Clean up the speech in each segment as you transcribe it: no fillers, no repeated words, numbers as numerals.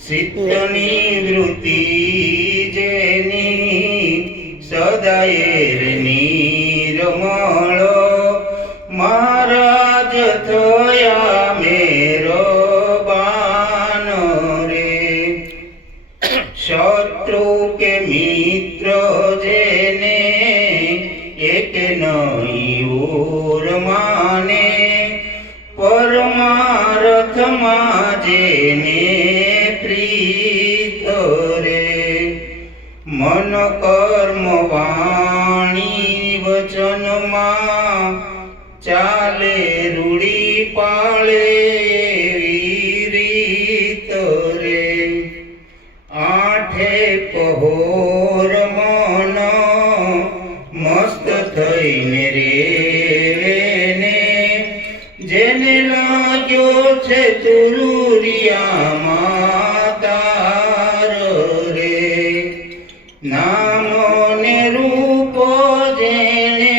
સિદ્ધની વૃત્તિ જેની સદાયેર નિર્મળો મહારાજ થયા મેરો બાન રે। શત્રુ કે મિત્ર જેને એક નહીં ઓર માને પરમાર્થમાં જેને પ્રીત રે। મન કર્મ વાણી વચનમાં ચાલે રૂડી પાળે એવી રીત રે। આઠે પહોર મન મસ્ત થઈને રેને જેને લાગ્યો છે તુરુરિયામાં તાર રે। નામો ને રૂપો જેને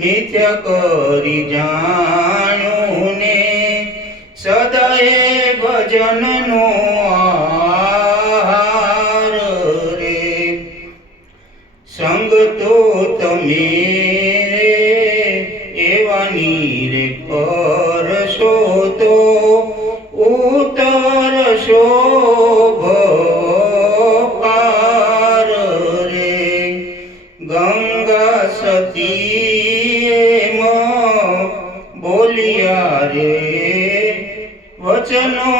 મિથ્યા કરી જાણ્યું ને સદાય ભજનનો આહાર રે। સંગ તો તમે એવાની રે કરશો તો ઉતરશો પાર રે। ગંગા સતી એમ બોલિયા રે વચનો